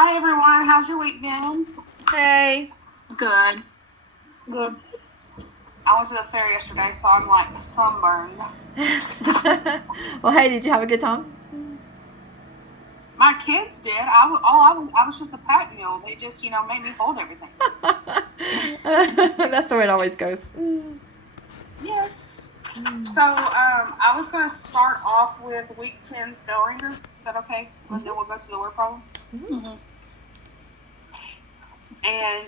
Hi everyone, how's your week been? Hey. Good. Good. I went to the fair yesterday, so I'm like sunburned. Well, hey, did you have a good time? My kids did. I was just a pack mule. They just, made me hold everything. That's the way it always goes. Yes. So, I was going to start off with week 10's Bellringers. Is that okay? And then we'll go to the word problem. And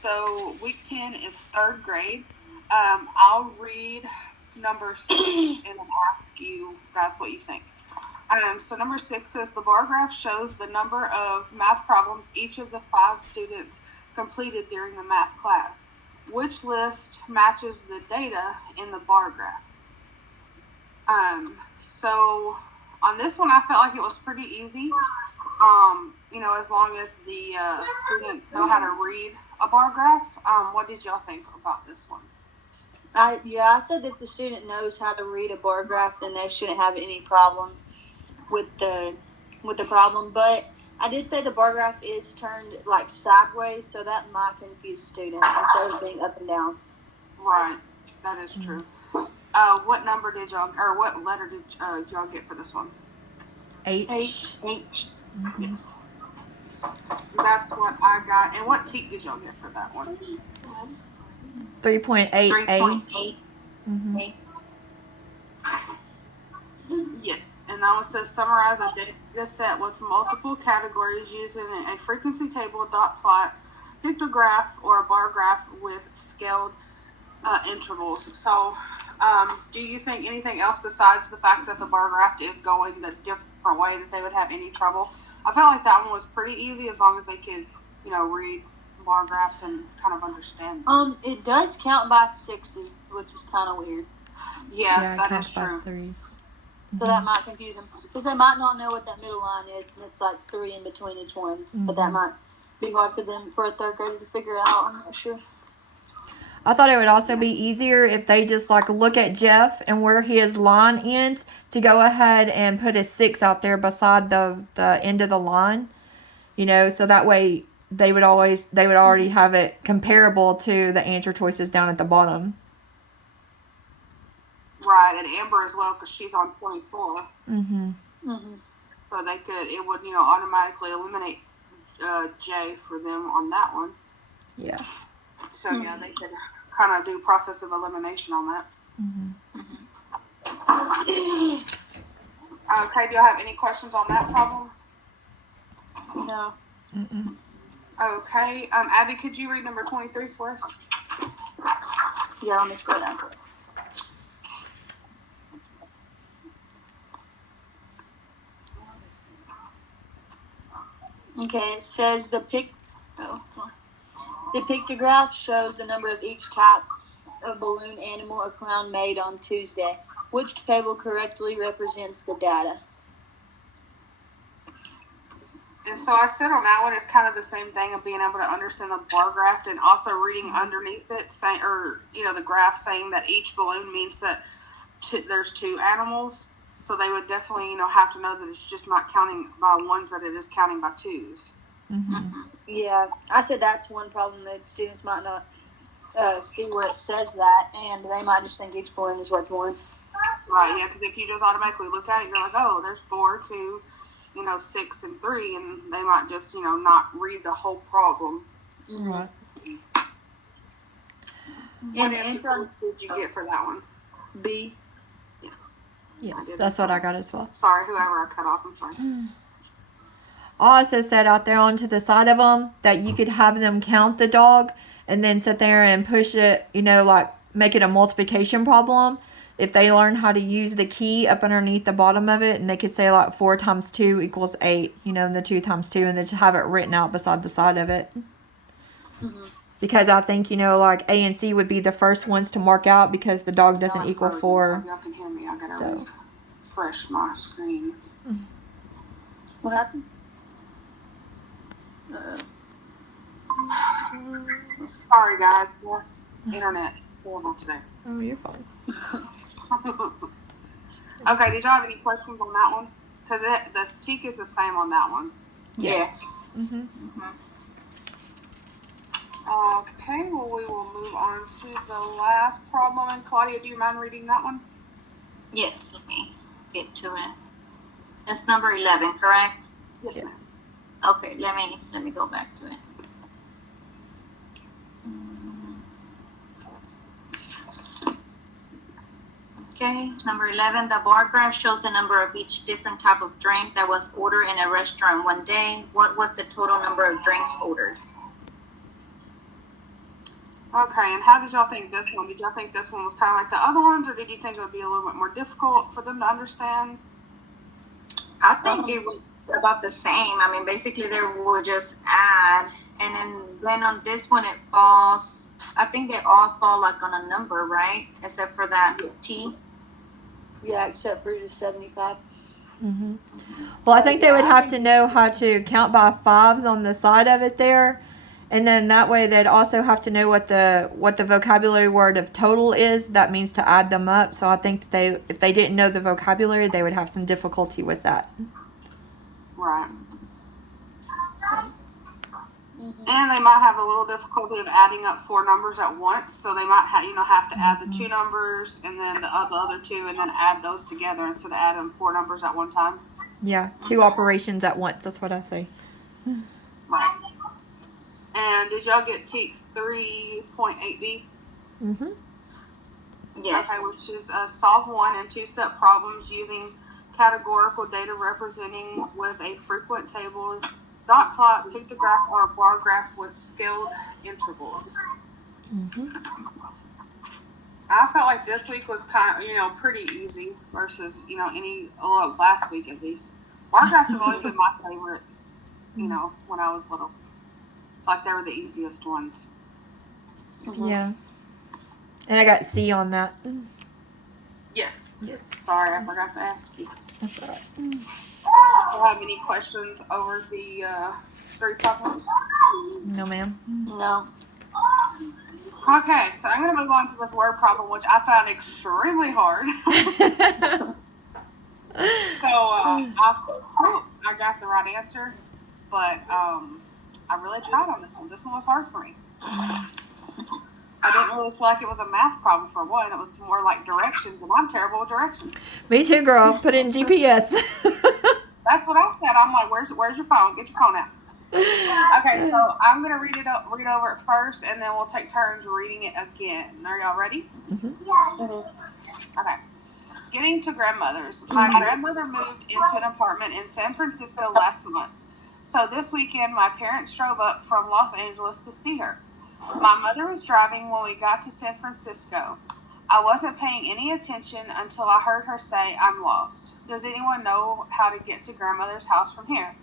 so week 10 is 3rd grade. I'll read number 6 and ask you guys what you think. So number 6 says the bar graph shows the number of math problems each of the 5 students completed during the math class. Which list matches the data in the bar graph? So on this one, I felt like it was pretty easy. As long as the students know how to read a bar graph. What did y'all think about this one? I said if the student knows how to read a bar graph, then they shouldn't have any problem with the problem. But I did say the bar graph is turned like sideways, so that might confuse students instead of being up and down. Right, that is true. What number did y'all, or what letter did y'all get for this one? H. Yes. That's what I got. And what teak did y'all get for that one? 3.8 3.8. Yes, and that one says summarize a data set with multiple categories using a frequency table, dot plot, pictograph, or a bar graph with scaled intervals. So, do you think anything else besides the fact that the bar graph is going the different way that they would have any trouble? I felt like that one was pretty easy as long as they could, read bar graphs and kind of understand them. It does count by 6s, which is kind of weird. Yes, that is true. 3s. So that might confuse them because they might not know what that middle line is, and it's like 3 in between each one. But that might be hard for them for a 3rd grader to figure out. I'm not sure. I thought it would also be easier if they just look at Jeff and where his line ends to go ahead and put a 6 out there beside the end of the line. So that way they would already have it comparable to the answer choices down at the bottom. Right, and Amber as well because she's on 24. So it would automatically eliminate J for them on that one. Yeah. So yeah, they could kind of do process of elimination on that. Okay, do y'all have any questions on that problem? No. Okay, Abby, could you read number 23 for us? Yeah, let me scroll down. Okay, it says the pictograph shows the number of each type of balloon, animal, or clown made on Tuesday. Which table correctly represents the data? And so I said on that one, it's kind of the same thing of being able to understand the bar graph and also reading underneath it, the graph saying that each balloon means that there's 2 animals. So they would definitely, have to know that it's just not counting by 1s, that it is counting by 2s. Yeah, I said that's one problem that students might not see where it says that, and they might just think each balloon is worth 1. Right, yeah, because if you just automatically look at it, you're like, oh, there's 4, 2, 6, and 3, and they might just, not read the whole problem. Right. What answer did you get for that one? B. Yes, that's what I got as well. Sorry, whoever I cut off, I'm sorry. I also said out there onto the side of them that you could have them count the dog and then sit there and push it, make it a multiplication problem. If they learn how to use the key up underneath the bottom of it, and they could say 4 times 2 equals 8, and the 2 times 2, and then just have it written out beside the side of it. Because I think, A and C would be the first ones to mark out because the dog doesn't equal 4. So y'all can hear me. I gotta refresh my screen. What happened? Sorry, guys. More internet horrible today. Oh, you're fine. Okay, did y'all have any questions on that one? Because the teak is the same on that one. Yes. Mhm. Okay, well, we will move on to the last problem. And Claudia, do you mind reading that one? Yes, let me get to it. That's number 11, correct? Yes, Yes. ma'am. Okay, let me go back to it. Okay, number 11, the bar graph shows the number of each different type of drink that was ordered in a restaurant one day. What was the total number of drinks ordered? Okay, and how did y'all think this one? Did y'all think this one was kind of like the other ones, or did you think it would be a little bit more difficult for them to understand? I think it was about the same. I mean, basically they will just add, and then on this one it falls. I think they all fall like on a number, right? Except for that T. Yeah, except for the 75. Mhm. Well, I think they would have to know how to count by fives on the side of it there, and then that way they'd also have to know what the vocabulary word of total is. That means to add them up. So I think if they didn't know the vocabulary, they would have some difficulty with that. Right. Mm-hmm. And they might have a little difficulty of adding up 4 numbers at once, so they might have to add the 2 numbers and then the other 2, and then add those together instead of adding 4 numbers at one time. Yeah, 2 operations at once. That's what I say. Right. And did y'all get TEAC 3.8b? Mhm. Yes. Okay, which is solve 1 and 2-step problems using categorical data representing with a frequent table, dot plot, pictograph, or a bar graph with scaled intervals. Mhm. I felt like this week was kind of, pretty easy versus, last week at least. Bar graphs have always been my favorite, when I was little. Like they were the easiest ones. Mm-hmm. Yeah. And I got C on that. Yes. Yes. Sorry, I forgot to ask you. That's all right. Do you have any questions over the 3 problems? No, ma'am. No. Okay, so I'm going to move on to this word problem, which I found extremely hard. So I hope I got the right answer, but I really tried on this one. This one was hard for me. I didn't really feel like it was a math problem for one. It was more like directions, and I'm terrible with directions. Me too, girl. Put in GPS. That's what I said. I'm like, where's your phone? Get your phone out. Okay, so I'm gonna read over it first, and then we'll take turns reading it again. Are y'all ready? Mm-hmm. Okay. Getting to grandmother's. My grandmother moved into an apartment in San Francisco last month. So this weekend, my parents drove up from Los Angeles to see her. My mother was driving when we got to San Francisco. I wasn't paying any attention until I heard her say, "I'm lost. Does anyone know how to get to grandmother's house from here?"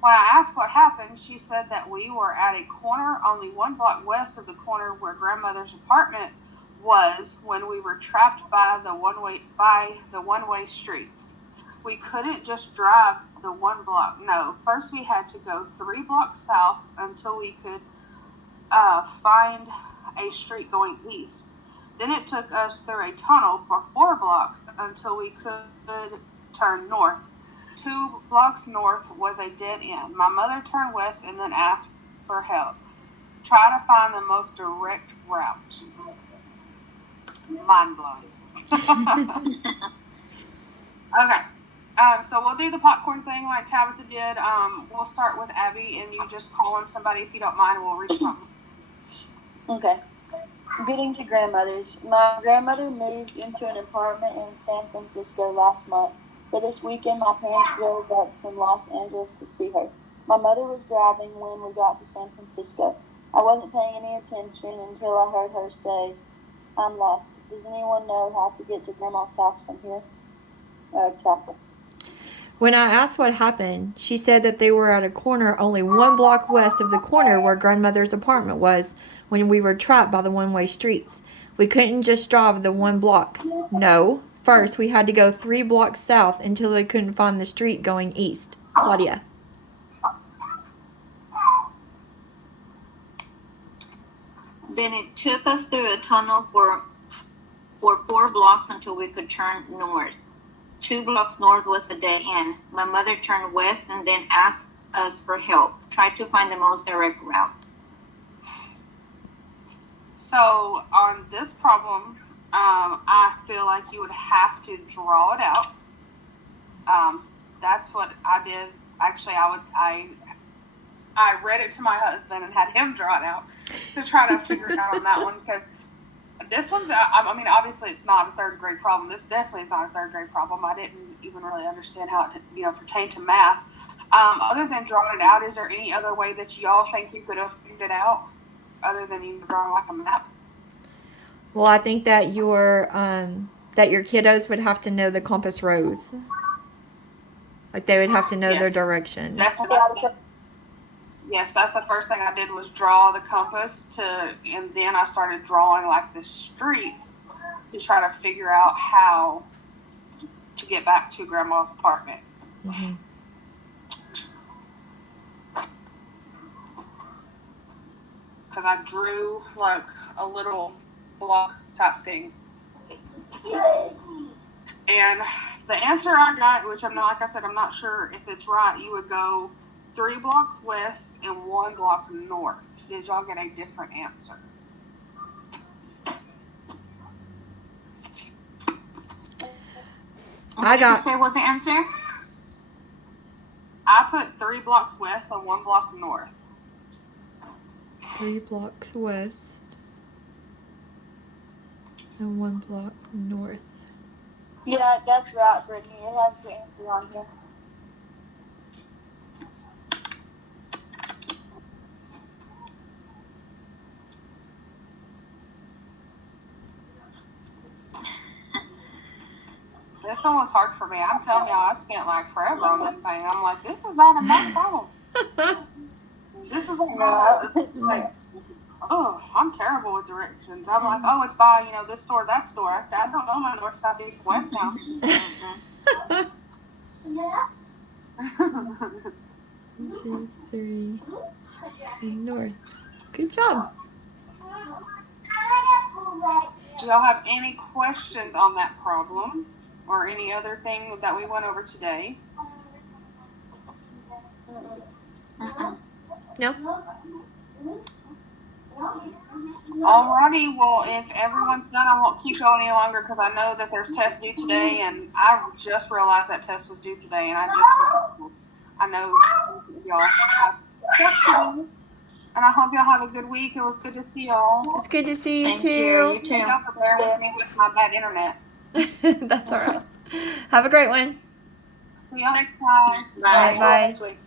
When I asked what happened, she said that we were at a corner only 1 block west of the corner where grandmother's apartment was when we were trapped by the one-way streets. We couldn't just drive the 1 block. No, first we had to go 3 blocks south until we could find a street going east. Then it took us through a tunnel for 4 blocks until we could turn north. 2 blocks north was a dead end. My mother turned west and then asked for help. Try to find the most direct route. Mind blowing. Okay. So we'll do the popcorn thing like Tabitha did. We'll start with Abby, and you just call on somebody if you don't mind, and we'll read the problem. Okay. Getting to grandmother's. My grandmother moved into an apartment in San Francisco last month. So this weekend, my parents drove up from Los Angeles to see her. My mother was driving when we got to San Francisco. I wasn't paying any attention until I heard her say, "I'm lost. Does anyone know how to get to Grandma's house from here?" Chapter. When I asked what happened, she said that they were at a corner only 1 block west of the corner where grandmother's apartment was when we were trapped by the one-way streets. We couldn't just drive the 1 block. No. First, we had to go 3 blocks south until we couldn't find the street going east. Claudia. Then it took us through a tunnel for 4 blocks until we could turn north. 2 blocks north was a dead end. My mother turned west and then asked us for help. Try to find the most direct route. So on this problem, I feel like you would have to draw it out. That's what I did. Actually, I read it to my husband and had him draw it out to try to figure it out on that one, because this one's, I mean, obviously it's not a third grade problem. This definitely is not a third grade problem. I didn't even really understand how it, pertained to math. Other than drawing it out, is there any other way that y'all think you could have figured it out other than you drawing like a map? Well, I think that your kiddos would have to know the compass rose. Like they would have to know their Yes. directions. Yes, that's the first thing I did was draw the compass and then I started drawing like the streets to try to figure out how to get back to Grandma's apartment. Mm-hmm. Because I drew like a little block type thing. And the answer I got, which I'm not, like I said, I'm not sure if it's right, you would go 3 blocks west and 1 block north. Did y'all get a different answer? What did you say was the answer? I put 3 blocks west and 1 block north. 3 blocks west and 1 block north. Yeah, that's right, Brittany. It has the answer on here. This one was hard for me. I'm telling y'all, I spent like forever on this thing. I'm like, this is not a math problem. This is like, oh, I'm terrible with directions. I'm like, oh, it's by, this store, that store. I don't know my north, south, east, west now. 1, 2, 3, and north. Good job. Do y'all have any questions on that problem or any other thing that we went over today? No. Alrighty, well, if everyone's done, I won't keep y'all any longer because I know that there's tests due today, and I just realized that test was due today, and I know y'all have tests to do, and I hope y'all have a good week. It was good to see y'all. It's good to see you Thank too. you. You Thank too. y'all for bearing with me with my bad internet. That's all right. Have a great one. See y'all next time. Bye. Bye. Next week.